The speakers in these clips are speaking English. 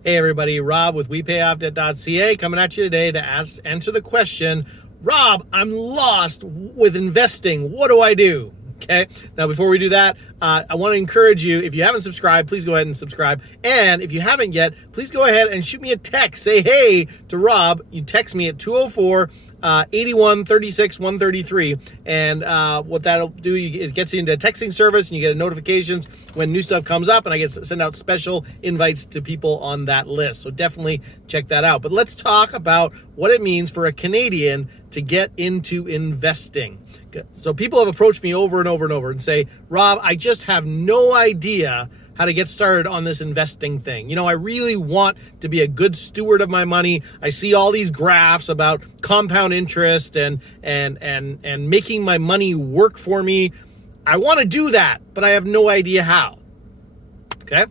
Hey everybody, Rob with WePayOffDebt.ca coming at you today to answer the question, Rob, I'm lost with investing. What do I do? Okay, now before we do that, I want to encourage you, if you haven't subscribed, please go ahead and subscribe. And if you haven't yet, please go ahead and shoot me a text. Say hey to Rob. You text me at 204-8136-133. And what that'll do, it gets you into a texting service and you get notifications when new stuff comes up, and I get to send out special invites to people on that list. So definitely check that out. But let's talk about what it means for a Canadian to get into investing. So people have approached me over and over and over and say, Rob, I just have no idea how to get started on this investing thing. You know, I really want to be a good steward of my money. I see all these graphs about compound interest and making my money work for me. I want to do that, but I have no idea how. Okay?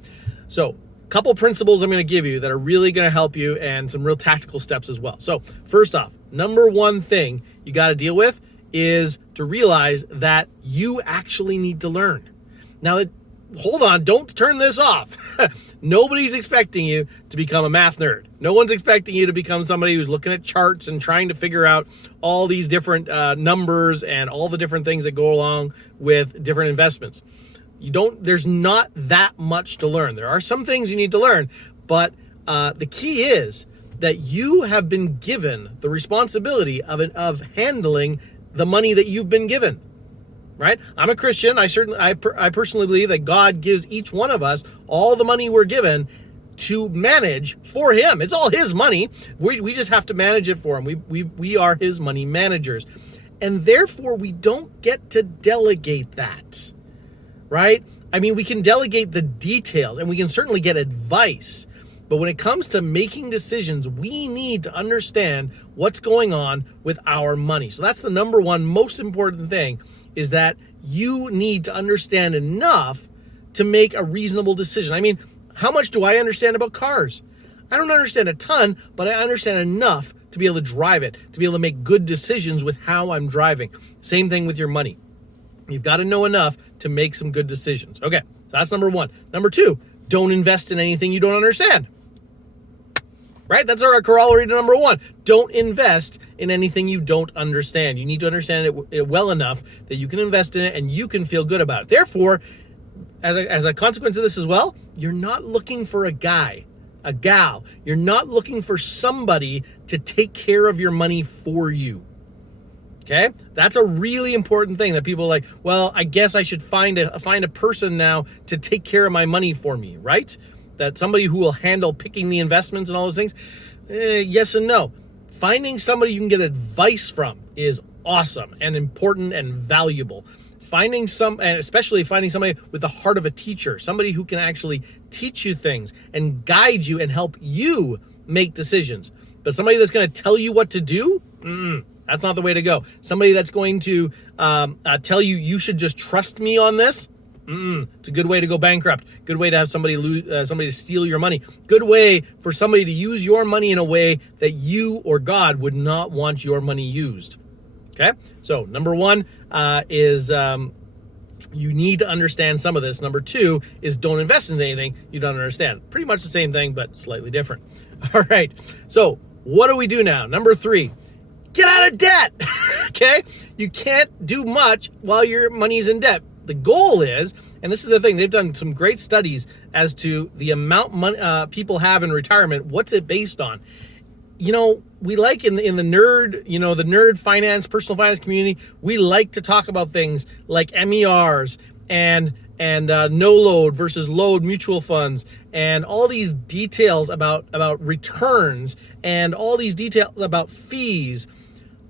So, a couple principles I'm going to give you that are really going to help you, and some real tactical steps as well. So, first off, number one thing you got to deal with is to realize that you actually need to learn. Now, hold on, don't turn this off. Nobody's expecting you to become a math nerd. No one's expecting you to become somebody who's looking at charts and trying to figure out all these different numbers and all the different things that go along with different investments. There's not that much to learn. There are some things you need to learn, but the key is that you have been given the responsibility of handling the money that you've been given, right? I'm a Christian. I personally believe that God gives each one of us all the money we're given to manage for Him. It's all His money. We just have to manage it for Him. We are His money managers, and therefore we don't get to delegate that, right? I mean, we can delegate the details, and we can certainly get advice. But when it comes to making decisions, we need to understand what's going on with our money. So that's the number one most important thing, is that you need to understand enough to make a reasonable decision. I mean, how much do I understand about cars? I don't understand a ton, but I understand enough to be able to drive it, to be able to make good decisions with how I'm driving. Same thing with your money. You've got to know enough to make some good decisions. Okay, so that's number one. Number two, don't invest in anything you don't understand. Right? That's our corollary to number one. Don't invest in anything you don't understand. You need to understand it well enough that you can invest in it and you can feel good about it. Therefore, as a consequence of this as well, you're not looking for a guy, a gal. You're not looking for somebody to take care of your money for you. Okay? That's a really important thing that people are like, well, I guess I should find a person now to take care of my money for me, right? That somebody who will handle picking the investments and all those things? Yes and no. Finding somebody you can get advice from is awesome and important and valuable. And especially finding somebody with the heart of a teacher, somebody who can actually teach you things and guide you and help you make decisions. But somebody that's going to tell you what to do, that's not the way to go. Somebody that's going to tell you should just trust me on this, it's a good way to go bankrupt. Good way to have somebody to steal your money. Good way for somebody to use your money in a way that you or God would not want your money used. Okay? So number one is you need to understand some of this. Number two is don't invest in anything you don't understand. Pretty much the same thing, but slightly different. All right. So what do we do now? Number three, get out of debt. Okay? You can't do much while your money is in debt. The goal is, and this is the thing, they've done some great studies as to the amount money people have in retirement. What's it based on? You know, we like in the nerd, the nerd finance, personal finance community, we like to talk about things like MERs and no load versus load mutual funds and all these details about returns and all these details about fees.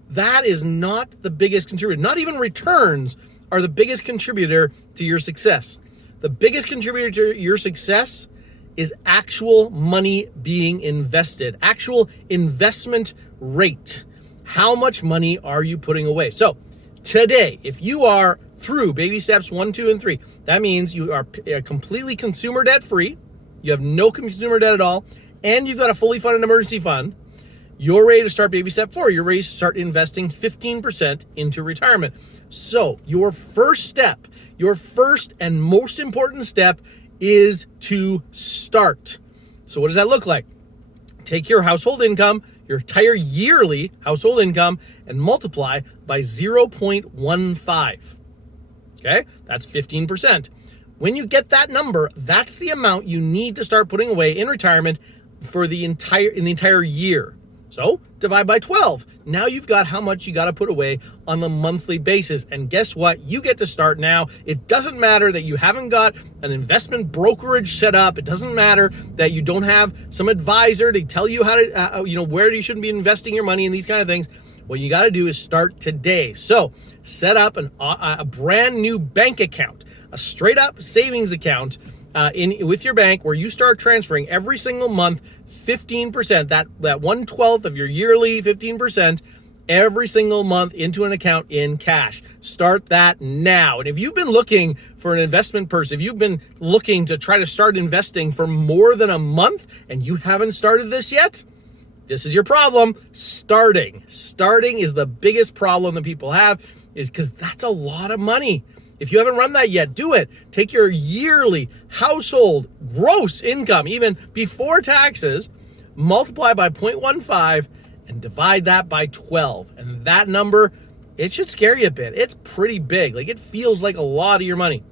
That is not the biggest contributor. Not even returns are the biggest contributor to your success. The biggest contributor to your success is actual money being invested, actual investment rate. How much money are you putting away? So today, if you are through baby steps 1, 2, and 3, that means you are completely consumer debt free, you have no consumer debt at all, and you've got a fully funded emergency fund, you're ready to start baby step 4. You're ready to start investing 15% into retirement. So your first and most important step is to start. So what does that look like? Take your household income, your entire yearly household income, and multiply by 0.15. Okay, that's 15%. When you get that number, that's the amount you need to start putting away in retirement for the entire year. So divide by 12. Now you've got how much you got to put away on the monthly basis. And guess what? You get to start now. It doesn't matter that you haven't got an investment brokerage set up. It doesn't matter that you don't have some advisor to tell you how to, where you shouldn't be investing your money and these kind of things. What you got to do is start today. So set up a brand new bank account, a straight up savings account with your bank, where you start transferring every single month 15%, that 1/12 of your yearly 15%, every single month into an account in cash. Start that now. And if you've been looking for an investment person, if you've been looking to try to start investing for more than a month and you haven't started this yet, this is your problem. Starting is the biggest problem that people have, is because that's a lot of money. If you haven't run that yet, do it. Take your yearly household gross income, even before taxes, multiply by 0.15 and divide that by 12. And that number, it should scare you a bit. It's pretty big. Like, it feels like a lot of your money.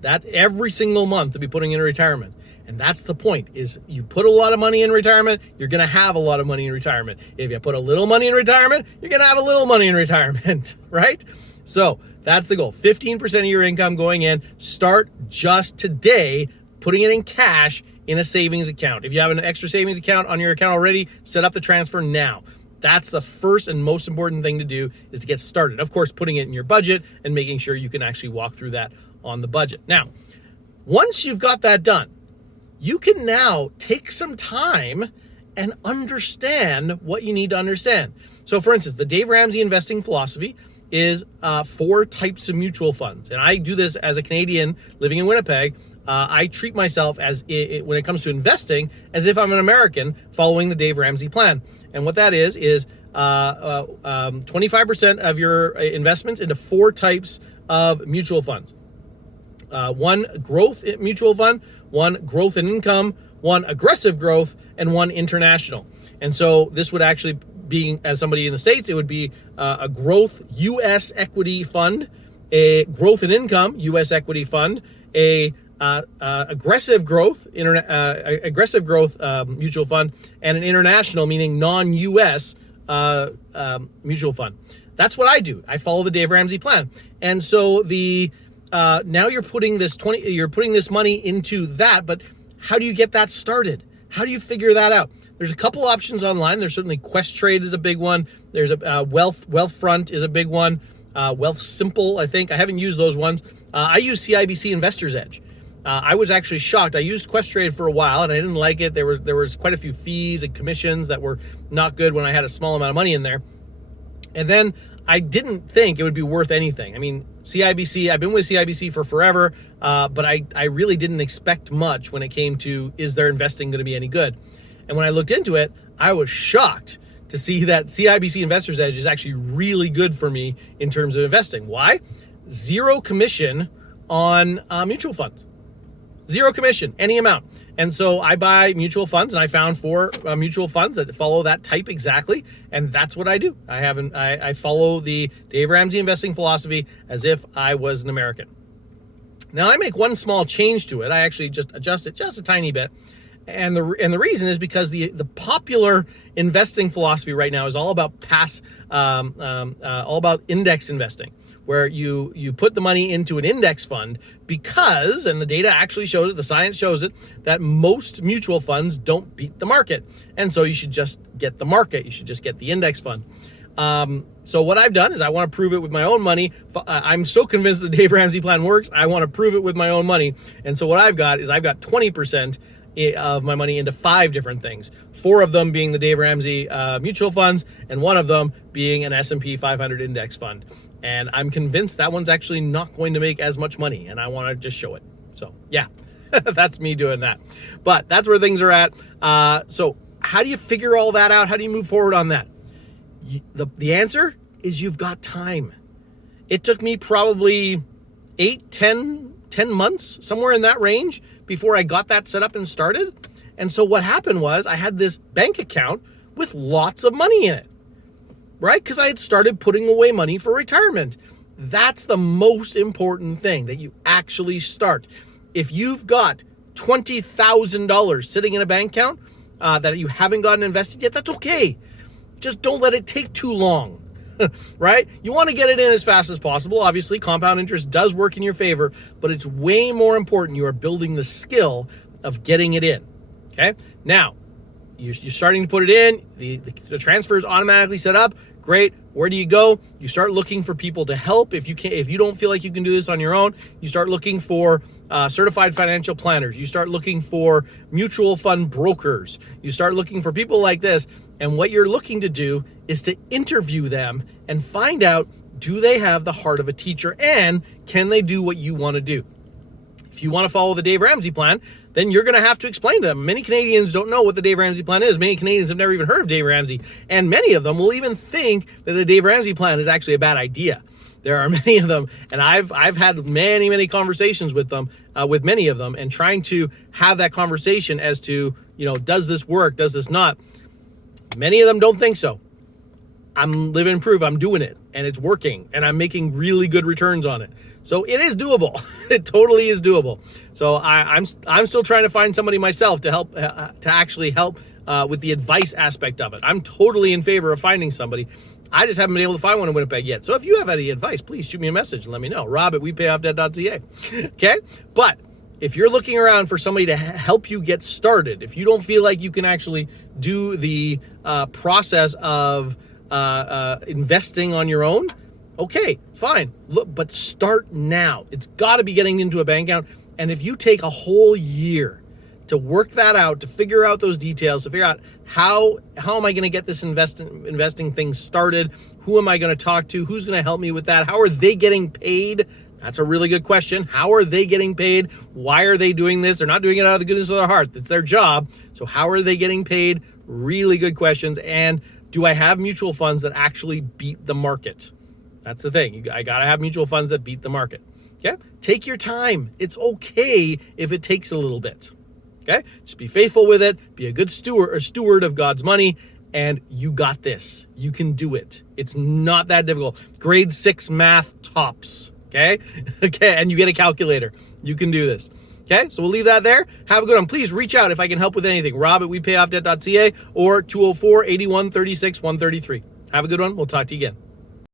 That's every single month to be putting in retirement. And that's the point, is you put a lot of money in retirement, you're going to have a lot of money in retirement. If you put a little money in retirement, you're going to have a little money in retirement, right? So that's the goal. 15% of your income going in. Start just today putting it in cash in a savings account. If you have an extra savings account on your account already, set up the transfer now. That's the first and most important thing to do, is to get started. Of course, putting it in your budget and making sure you can actually walk through that on the budget. Now, once you've got that done, you can now take some time and understand what you need to understand. So for instance, the Dave Ramsey investing philosophy is 4 types of mutual funds. And I do this as a Canadian living in Winnipeg. I treat myself as, when it comes to investing, as if I'm an American following the Dave Ramsey plan. And what that is 25% of your investments into 4 types of mutual funds. 1 growth mutual fund, 1 growth and income, 1 aggressive growth, and 1 international. And so this would actually, being as somebody in the States, it would be a growth U.S. equity fund, a growth and income U.S. equity fund, a aggressive growth mutual fund, and an international, meaning non-U.S. Mutual fund. That's what I do. I follow the Dave Ramsey plan. And so now you're putting this money into that, but how do you get that started? How do you figure that out? There's a couple options online. There's certainly Questrade is a big one. There's a Wealthfront is a big one. Wealthsimple, I think. I haven't used those ones. I use CIBC Investor's Edge. I was actually shocked. I used Questrade for a while and I didn't like it. There was quite a few fees and commissions that were not good when I had a small amount of money in there. And then I didn't think it would be worth anything. I mean, CIBC, I've been with CIBC for forever, but I really didn't expect much when it came to, is their investing going to be any good? And when I looked into it, I was shocked to see that CIBC Investor's Edge is actually really good for me in terms of investing. Why? 0 commission on mutual funds. 0 commission, any amount. And so I buy mutual funds, and I found 4 mutual funds that follow that type exactly, and that's what I do. I follow the Dave Ramsey investing philosophy as if I was an American. Now I make one small change to it. I actually just adjust it just a tiny bit, and the reason is because the popular investing philosophy right now is all about all about index investing, where you put the money into an index fund because, and the data actually shows it, the science shows it, that most mutual funds don't beat the market. And so you should just get the market. You should just get the index fund. So what I've done is I want to prove it with my own money. I'm so convinced the Dave Ramsey plan works. I want to prove it with my own money. And so what I've got 20% of my money into 5 different things. 4 of them being the Dave Ramsey mutual funds, and 1 of them being an S&P 500 index fund. And I'm convinced that one's actually not going to make as much money, and I want to just show it. So yeah, that's me doing that. But that's where things are at. So how do you figure all that out? How do you move forward on that? The answer is you've got time. It took me probably 10 months, somewhere in that range, before I got that set up and started. And so what happened was I had this bank account with lots of money in it, right? Because I had started putting away money for retirement. That's the most important thing, that you actually start. If you've got $20,000 sitting in a bank account that you haven't gotten invested yet, that's okay. Just don't let it take too long, right? You want to get it in as fast as possible. Obviously, compound interest does work in your favor, but it's way more important you are building the skill of getting it in, okay? Now, you're starting to put it in. The transfer is automatically set up. Great. Where do you go? You start looking for people to help. If you don't feel like you can do this on your own, you start looking for certified financial planners. You start looking for mutual fund brokers. You start looking for people like this. And what you're looking to do is to interview them and find out, do they have the heart of a teacher, and can they do what you want to do? If you want to follow the Dave Ramsey plan, then you're going to have to explain to them. Many Canadians don't know what the Dave Ramsey plan is. Many Canadians have never even heard of Dave Ramsey. And many of them will even think that the Dave Ramsey plan is actually a bad idea. There are many of them, and I've had many conversations with them, with many of them, and trying to have that conversation as to, does this work? Does this not? Many of them don't think so. I'm living proof. I'm doing it, and it's working, and I'm making really good returns on it. So it is doable. It totally is doable. So I'm still trying to find somebody myself to help, to actually help with the advice aspect of it. I'm totally in favor of finding somebody. I just haven't been able to find one in Winnipeg yet. So if you have any advice, please shoot me a message and let me know. Rob@WePayOffDebt.ca. Okay? But if you're looking around for somebody to help you get started, if you don't feel like you can actually do the process of investing on your own, okay, fine. Look, but start now. It's got to be getting into a bank account. And if you take a whole year to work that out, to figure out those details, to figure out how am I going to get this investing thing started? Who am I going to talk to? Who's going to help me with that? How are they getting paid? That's a really good question. How are they getting paid? Why are they doing this? They're not doing it out of the goodness of their heart. It's their job. So how are they getting paid? Really good questions. And do I have mutual funds that actually beat the market? That's the thing. I got to have mutual funds that beat the market. Okay? Take your time. It's okay if it takes a little bit. Okay? Just be faithful with it. Be a good steward of God's money, and you got this. You can do it. It's not that difficult. Grade 6 math tops. Okay? Okay, and you get a calculator. You can do this. Okay, so we'll leave that there. Have a good one. Please reach out if I can help with anything. Rob@WePayOffDebt.ca or 204-8136-133. Have a good one. We'll talk to you again.